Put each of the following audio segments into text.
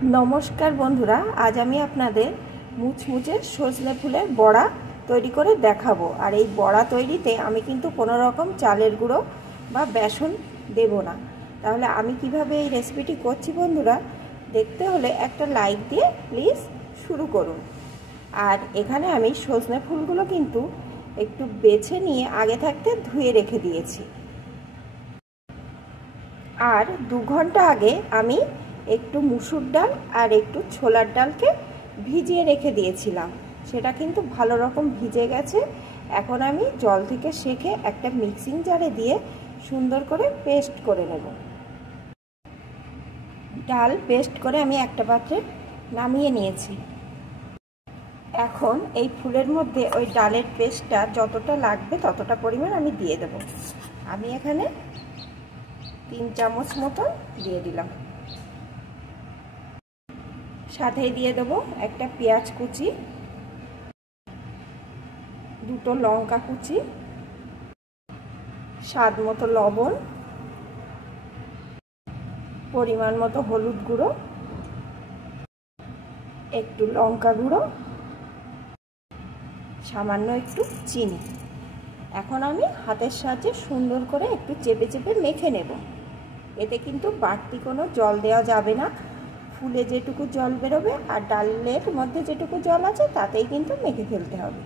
नमस्कार बंधुरा आज आमी आपनादेर मुचमुचे सजने फुलेर बड़ा तैरी करे देखाबो। और ये बड़ा तैरीते आमी किन्तु कोनो रकम चालेर गुड़ो बा बेसन देब ना। ताहले आमी किभाबे ये रेसिपिटी करछि बंधुरा देखते होले एकटा लाइक दिए प्लिज शुरू करुन। और एखाने आमी सजने फुलगुलो किन्तु एकटु बेছে निये आगे थाकते धुए रेखे दिएछि। और 2 घंटा आगे आमी एकटु मुसुर डाल और एकटु छोलार डाल के भिजिए रेखे दिएछिलाम, सेटा किन्तु भालो रकम भिजे गेछे। एखन आमी जल थेके सेके एकटा मिक्सिंग जारे दिए सुंदर करे पेस्ट करे नेब। डाल पेस्ट करे आमी एकटा पात्रे नामिए निएछि। एखन एई फुलेर मध्य ओई डालेर पेस्टटा जतटा लागबे ततटा परिमाण आमी दिए देब। आमी एखाने 3 चामच मतो दिए दिलाम। साथे दिए देव एक पेঁয়াজ कुचि, 2টো लंका कुचि, स्वाद मतो लवण, परिमाण मतो हलुद गुঁড়ো, एकटू लंका गुঁড়ো, सामान्य एकटू चीनी। এখন আমি হাতের সাহায্যে সুন্দর করে একটু চেপে চেপে মেখে নেব। এতে কিন্তু বাড়তি কোনো জল দেওয়া যাবে না। ফুলে যেটুকু জল বেরোবে আর ডালের মধ্যে যেটুকু জল আছে তাতেই কিন্তু মেখে ফেলতে হবে।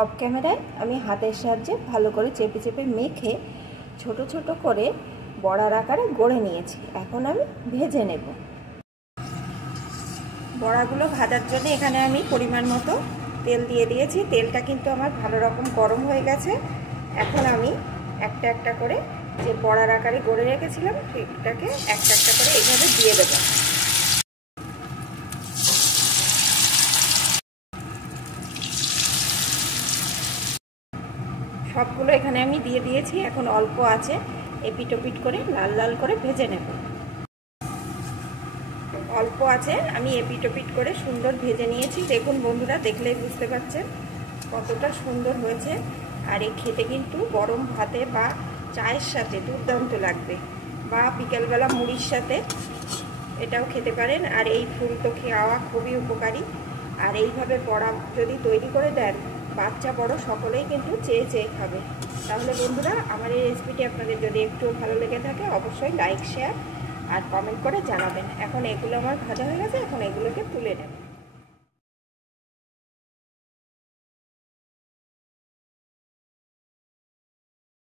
অফ ক্যামেরায় আমি হাতের সাহায্যে ভালো করে চেপে চেপে মেখে ছোট ছোট করে বড়ার আকারে গড়ে নিয়েছি। এখন আমি ভেজে নেব। বড়াগুলো ভাজার জন্য এখানে আমি পরিমাণ মতো তেল দিয়ে দিয়েছি। তেলটা কিন্তু আমার ভালো রকম গরম হয়ে গেছে। এখন আমি একটা একটা করে যে বড়ার আকারে গড়ে রেখেছিলাম সেটাকে একটা একটা করে এইভাবে দিয়ে দেব। সবগুলো এখানে আমি দিয়ে দিয়েছি। এখন অল্প আছে এপিট ওপিট করে লাল লাল করে ভেজে নেব। অল্প আছে আমি এপিট ওপিট করে সুন্দর ভেজে নিয়েছি। দেখুন বন্ধুরা, দেখলেই বুঝতে পারছেন কতটা সুন্দর হয়েছে। আর এই খেতে কিন্তু গরম ভাতে বা চায়ের সাথে দুর্দান্ত লাগবে, বা বিকেলবেলা মুড়ির সাথে এটাও খেতে পারেন। আর এই ফুল তো খাওয়া খুবই উপকারী। আর এইভাবে বড়া যদি তৈরি করে দেন বাচ্চা বড় সকলেই কিন্তু চেয়ে চেয়ে খাবে। তাহলে বন্ধুরা, আমার এই রেসিপিটি আপনাদের যদি একটু ভালো লেগে থাকে অবশ্যই লাইক শেয়ার আর কমেন্ট করে জানাবেন। এখন এগুলো আমার ভাজা হয়ে গেছে, এখন এগুলোকে তুলে নেব।